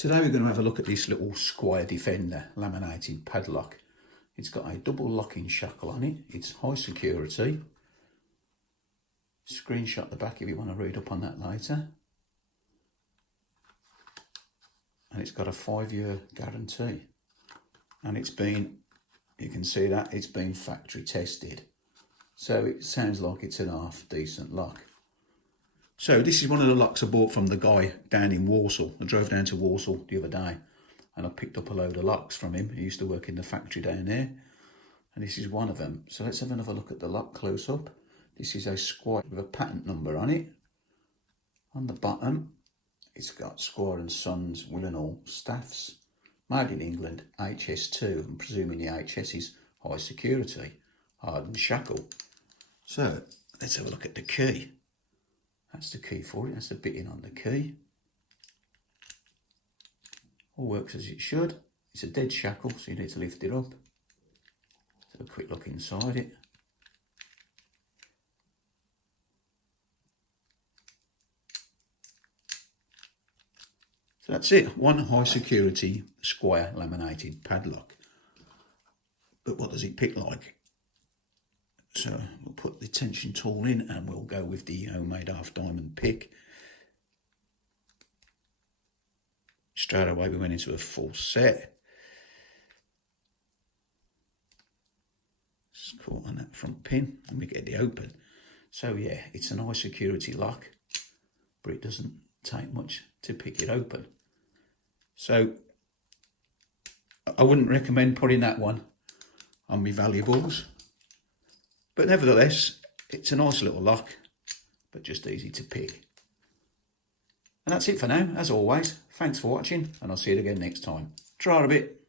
Today we're going to have a look at this little Squire Defender laminated padlock. It's got a double locking shackle on it. It's high security. Screenshot the back if you want to read up on that later. And it's got a 5-year guarantee. And it's been, you can see that, it's been factory tested. So it sounds like it's an half decent lock. So this is one of the locks I bought from the guy down in Walsall. I drove down to Walsall the other day and I picked up a load of locks from him. He used to work in the factory down there. And this is one of them. So let's have another look at the lock close up. This is a Squire with a patent number on it. On the bottom, it's got Squire and Sons Willenhall staffs. Made in England, HS2. I'm presuming the HS is high security, hardened shackle. So let's have a look at the key. That's the key for it. That's the bitting on the key. All works as it should. It's a dead shackle, so you need to lift it up. Let's have a quick look inside it. So that's it. One high security Squire laminated padlock. But what does it pick like? So we'll put the tension tool in and we'll go with the homemade half diamond pick. Straight away we went into a full set. Just caught on that front pin and we get the open. So yeah, it's a nice security lock, but it doesn't take much to pick it open. So I wouldn't recommend putting that one on my valuables. But nevertheless, it's a nice little lock, but just easy to pick. And that's it for now, as always. Thanks for watching, and I'll see you again next time. Try it a bit.